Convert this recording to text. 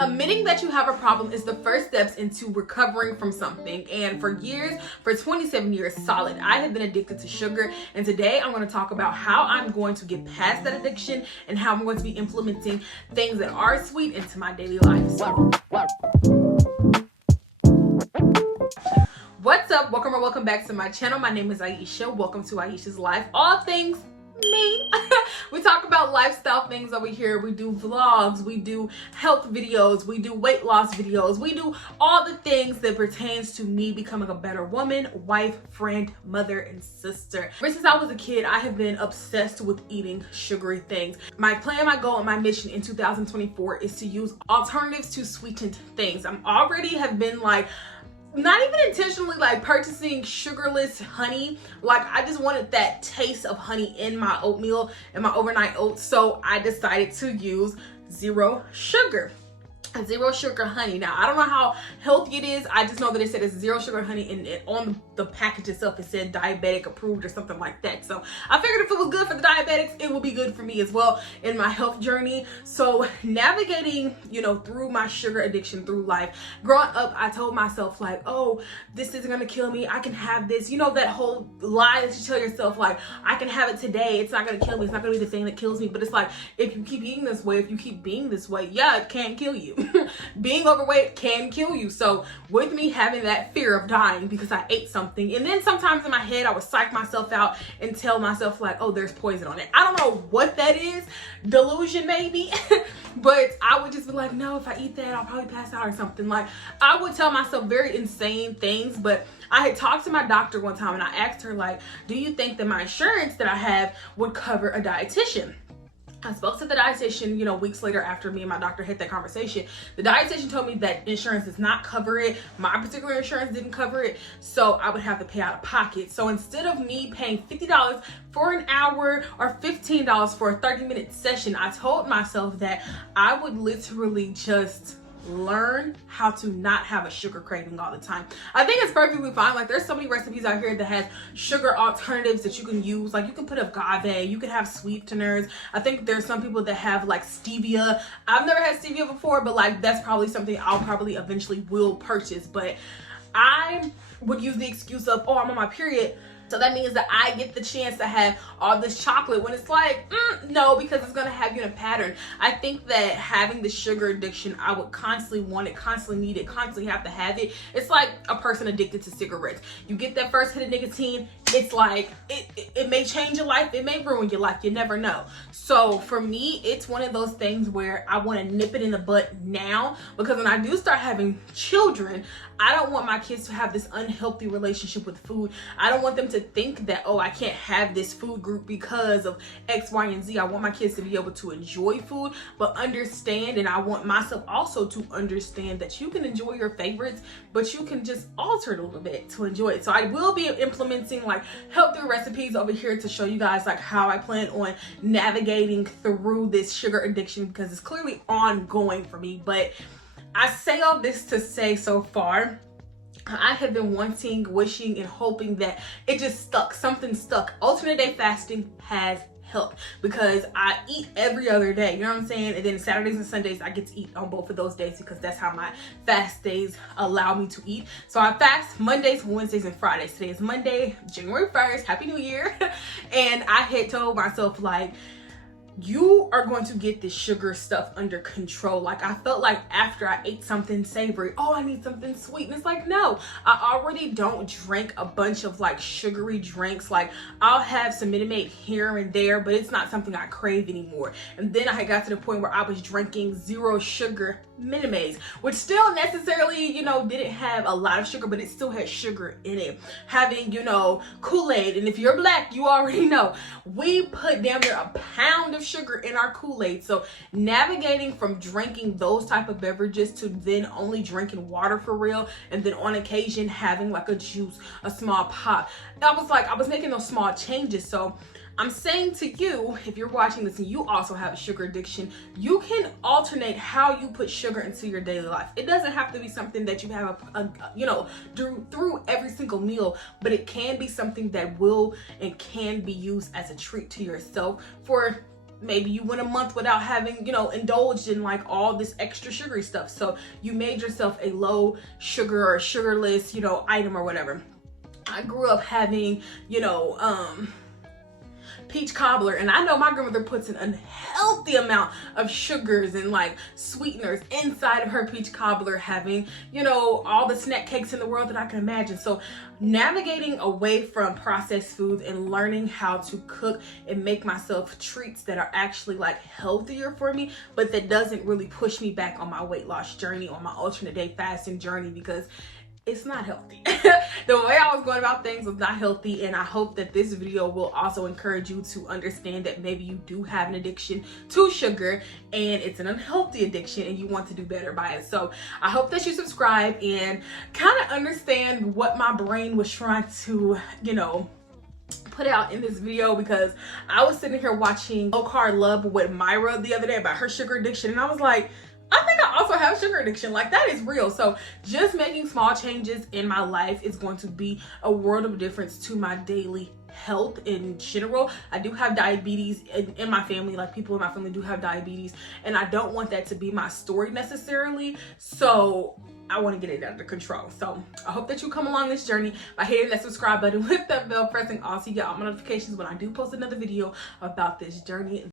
Admitting that you have a problem is the first steps into recovering from something. And for years, for 27 years solid, I have been addicted to sugar. And today I'm going to talk about how I'm going to get past that addiction and how I'm going to be implementing things that are sweet into my daily life. So, what's up? Welcome or welcome back to my channel. My name is Aisha. Welcome to Aisha's Life. All things me. We talk about lifestyle things over here. We do vlogs, we do health videos, we do weight loss videos, we do all the things that pertains to me becoming a better woman, wife, friend, mother, and sister. Ever since I was a kid, I have been obsessed with eating sugary things. My plan, my goal, and my mission in 2024 is to use alternatives to sweetened things. I'm already have been like, not even intentionally like purchasing sugarless honey. Like I just wanted that taste of honey in my oatmeal and my overnight oats. So I decided to use zero sugar honey. Now I don't know how healthy it is. I just know that it said it's zero sugar honey, and on the package itself it said diabetic approved or something like that. So I figured if it was good for the diabetics, it would be good for me as well in my health journey. So navigating, through my sugar addiction through life. Growing up, I told myself like, oh, this isn't gonna kill me. I can have this. That whole lie that you tell yourself, like, I can have it today. It's not gonna kill me. It's not gonna be the thing that kills me. But it's like, if you keep eating this way, if you keep being this way, yeah, it can kill you. Being overweight can kill you. So with me having that fear of dying because I ate something, and then sometimes in my head I would psych myself out and tell myself like, oh, there's poison on it. I don't know what that is, delusion maybe, but I would just be like, no, if I eat that I'll probably pass out or something. Like I would tell myself very insane things. But I had talked to my doctor one time and I asked her like, do you think that my insurance that I have would cover a dietitian? I spoke to the dietitian, weeks later after me and my doctor had that conversation. The dietitian told me that insurance does not cover it. My particular insurance didn't cover it, so I would have to pay out of pocket. So instead of me paying $50 for an hour or $15 for a 30-minute session, I told myself that I would literally just learn how to not have a sugar craving all the time. I think it's perfectly fine. Like there's so many recipes out here that has sugar alternatives that you can use. Like you can put agave, you can have sweeteners. I think there's some people that have like stevia. I've never had stevia before, but like that's probably something I'll probably eventually will purchase. But I would use the excuse of, oh, I'm on my period, so that means that I get the chance to have all this chocolate, when it's like, no, because it's gonna have you in a pattern. I think that having the sugar addiction, I would constantly want it, constantly need it, constantly have to have it. It's like a person addicted to cigarettes. You get that first hit of nicotine, it's like, it may change your life, it may ruin your life, you never know. So for me, it's one of those things where I wanna nip it in the butt now, because when I do start having children, I don't want my kids to have this unhealthy relationship with food. I don't want them to think that, oh, I can't have this food group because of X, Y, and Z. I want my kids to be able to enjoy food, but understand, and I want myself also to understand that you can enjoy your favorites, but you can just alter it a little bit to enjoy it. So I will be implementing like healthy recipes over here to show you guys like how I plan on navigating through this sugar addiction, because it's clearly ongoing for me. But I say all this to say, so far I have been wanting, wishing, and hoping that it just stuck. Something stuck. Alternate day fasting has helped because I eat every other day, you know what I'm saying? And then Saturdays and Sundays I get to eat on both of those days because that's how my fast days allow me to eat. So I fast Mondays, Wednesdays, and Fridays. Today is Monday, January 1st. Happy New Year. And I had told myself like, you are going to get this sugar stuff under control. Like I felt like after I ate something savory, oh, I need something sweet. And it's like, no, I already don't drink a bunch of like sugary drinks. Like I'll have some Minute Maid here and there, but it's not something I crave anymore. And then I got to the point where I was drinking zero sugar Minute Maids, which still necessarily, didn't have a lot of sugar, but it still had sugar in it. Having, Kool-Aid, and if you're black, you already know, we put damn near a pound of sugar in our Kool-Aid. So navigating from drinking those type of beverages to then only drinking water for real, and then on occasion having like a juice, a small pop, I was making those small changes. So I'm saying to you, if you're watching this and you also have a sugar addiction, you can alternate how you put sugar into your daily life. It doesn't have to be something that you have through every single meal, but it can be something that will and can be used as a treat to yourself for maybe you went a month without having, you know, indulged in like all this extra sugary stuff. So you made yourself a low sugar or sugarless, you know, item or whatever. I grew up having, you know, peach cobbler, and I know my grandmother puts an unhealthy amount of sugars and like sweeteners inside of her peach cobbler, having, you know, all the snack cakes in the world that I can imagine. So navigating away from processed foods and learning how to cook and make myself treats that are actually like healthier for me, but that doesn't really push me back on my weight loss journey, on my alternate day fasting journey, because it's not healthy. The way I was going about things was not healthy, and I hope that this video will also encourage you to understand that maybe you do have an addiction to sugar and it's an unhealthy addiction and you want to do better by it. So I hope that you subscribe and kind of understand what my brain was trying to, you know, put out in this video, because I was sitting here watching Low Carb Love with Myra the other day about her sugar addiction, and I was like, I think I also have sugar addiction. Like, that is real. So just making small changes in my life is going to be a world of difference to my daily health in general. I do have diabetes in my family. Like, people in my family do have diabetes, and I don't want that to be my story necessarily. So I want to get it under control. So I hope that you come along this journey by hitting that subscribe button with that bell, pressing all, so you get all my notifications when I do post another video about this journey.